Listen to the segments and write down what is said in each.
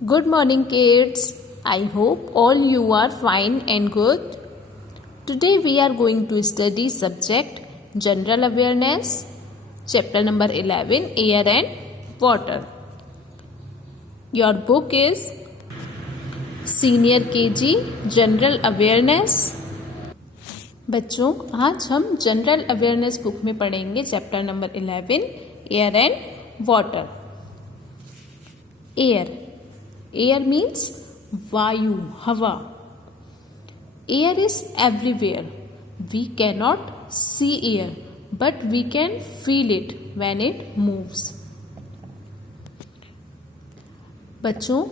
Good morning, kids. I hope all you are fine and good. Today we are going to study subject General Awareness, chapter number 11, Air and Water. Your book is Senior KG General Awareness. बच्चों, आज हम general awareness book में पढ़ेंगे chapter number 11, air and water. Air means वायु, हवा. Air is everywhere. We cannot see air but we can feel it when it moves. बच्चों,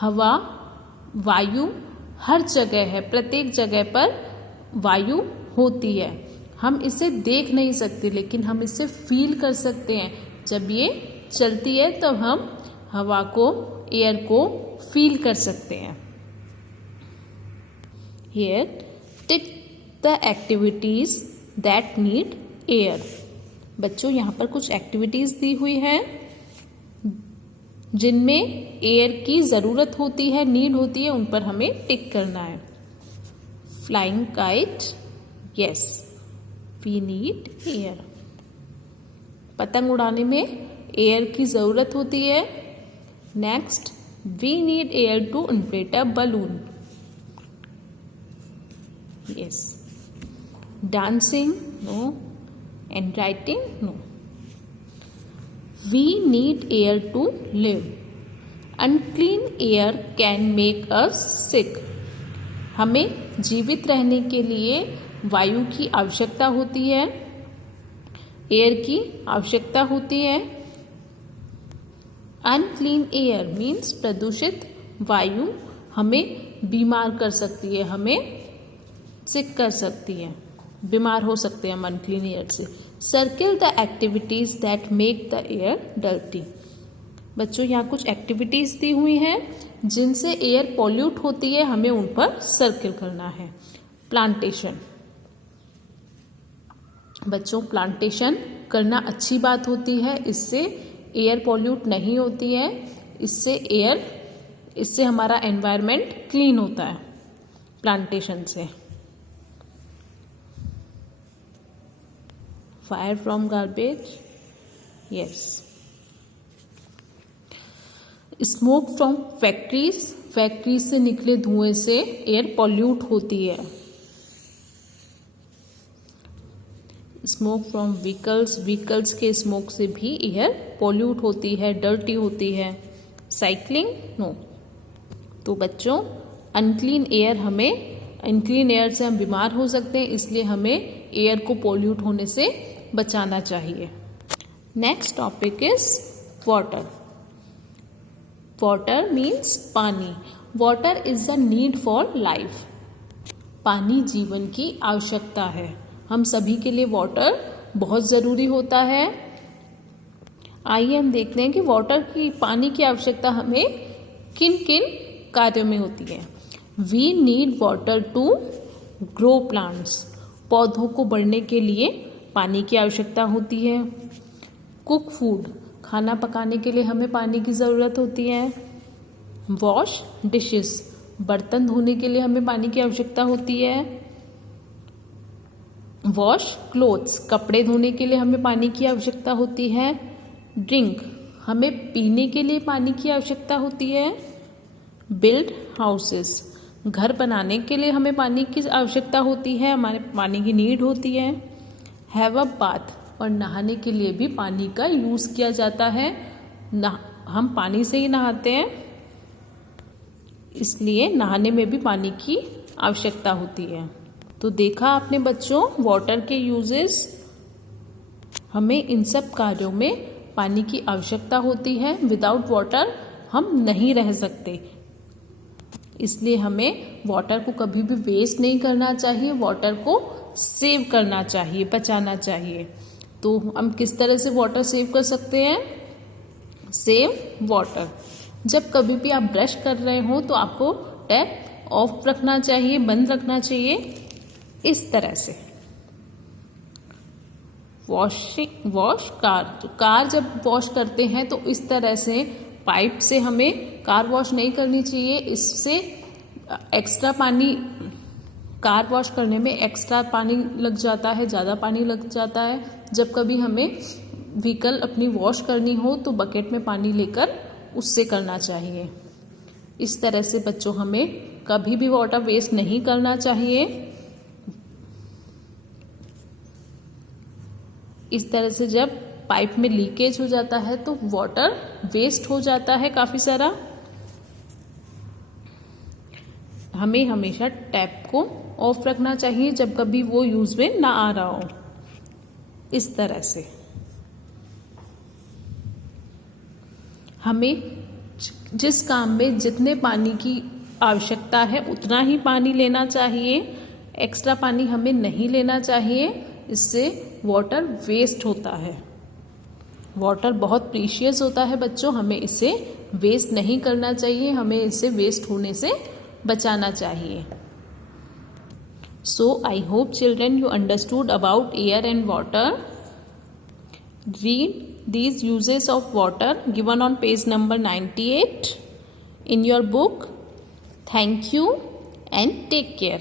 हवा, वायु हर जगह है. प्रत्येक जगह पर वायु होती है. हम इसे देख नहीं सकते लेकिन हम इसे फील कर सकते हैं. जब ये चलती है तो हम हवा को, एयर को फील कर सकते हैं. Here, tick the activities that need air. बच्चों, यहाँ पर कुछ एक्टिविटीज दी हुई है जिनमें एयर की जरूरत होती है, नीड होती है. उन पर हमें टिक करना है. Flying kite, yes, we need air. पतंग उड़ाने में एयर की जरूरत होती है. Next, we need air to inflate a balloon. Yes. Dancing, no. And writing, no. We need air to live. Unclean air can make us sick. हमें जीवित रहने के लिए वायु की आवश्यकता होती है, एयर की आवश्यकता होती है. अनक्लीन एयर मीन्स प्रदूषित वायु हमें बीमार कर सकती है, हमें सिक कर सकती है, बीमार हो सकते हैं हम अनक्लीन एयर से. Circle the activities that make the air dirty. बच्चों, यहाँ कुछ एक्टिविटीज दी हुई हैं जिनसे एयर पॉल्यूट होती है, हमें उन पर सर्किल करना है. प्लांटेशन. बच्चों, प्लांटेशन करना अच्छी बात होती है. इससे एयर पॉल्यूट नहीं होती है. इससे हमारा एनवायरनमेंट क्लीन होता है प्लांटेशन से. Fire from garbage, yes. Smoke from factories से निकले धुएं से एयर पॉल्यूट होती है. स्मोक फ्रॉम व्हीकल्स के स्मोक से भी एयर पॉल्यूट होती है, डर्टी होती है. Cycling, no. तो बच्चों, अनक्लीन एयर से हम बीमार हो सकते हैं, इसलिए हमें एयर को पॉल्यूट होने से बचाना चाहिए. Next topic is water. Water means पानी. Water is the need for life. पानी जीवन की आवश्यकता है. हम सभी के लिए वाटर बहुत जरूरी होता है. आइए हम देखते हैं कि पानी की आवश्यकता हमें किन किन कार्यों में होती है. We need water to grow plants. पौधों को बढ़ने के लिए पानी की आवश्यकता होती है. Cook food. खाना पकाने के लिए हमें पानी की ज़रूरत होती है. Wash dishes. बर्तन धोने के लिए हमें पानी की आवश्यकता होती है. Wash clothes. कपड़े धोने के लिए हमें पानी की आवश्यकता होती है. ड्रिंक. हमें पीने के लिए पानी की आवश्यकता होती है. Build houses. घर बनाने के लिए हमें पानी की आवश्यकता होती है, हमारे पानी की नीड होती है. Have a bath. और नहाने के लिए भी पानी का यूज किया जाता है. हम पानी से ही नहाते हैं, इसलिए नहाने में भी पानी की आवश्यकता होती है. तो देखा आपने बच्चों, वाटर के यूजेस. हमें इन सब कार्यों में पानी की आवश्यकता होती है. विदाउट वाटर हम नहीं रह सकते, इसलिए हमें वाटर को कभी भी वेस्ट नहीं करना चाहिए. वाटर को सेव करना चाहिए, बचाना चाहिए. तो हम किस तरह से वाटर सेव कर सकते हैं? Save water. जब कभी भी आप ब्रश कर रहे हो तो आपको टैप ऑफ रखना चाहिए, बंद रखना चाहिए, इस तरह से. वॉश कार जब वॉश करते हैं तो इस तरह से पाइप से हमें कार वॉश नहीं करनी चाहिए। इससे एक्स्ट्रा पानी, कार वॉश करने में एक्स्ट्रा पानी लग जाता है, ज़्यादा पानी लग जाता है। जब कभी हमें व्हीकल अपनी वॉश करनी हो तो बकेट में पानी लेकर उससे करना चाहिए। इस तरह से बच्चों हमें कभी भी वाटर वेस्ट नहीं करना चाहिए। इस तरह से जब पाइप में लीकेज हो जाता है तो वाटर वेस्ट हो जाता है काफ़ी सारा। हमें हमेशा टैप को ऑफ रखना चाहिए जब कभी वो यूज में ना आ रहा हो। इस तरह से हमें जिस काम में जितने पानी की आवश्यकता है उतना ही पानी लेना चाहिए। एक्स्ट्रा पानी हमें नहीं लेना चाहिए, इससे वाटर वेस्ट होता है। वाटर बहुत प्रीशियस होता है बच्चों, हमें इसे वेस्ट नहीं करना चाहिए, हमें इसे वेस्ट होने से बचाना चाहिए। So I hope children you understood about air and water. Read these uses of water given on page number 98 in your book. Thank you and take care.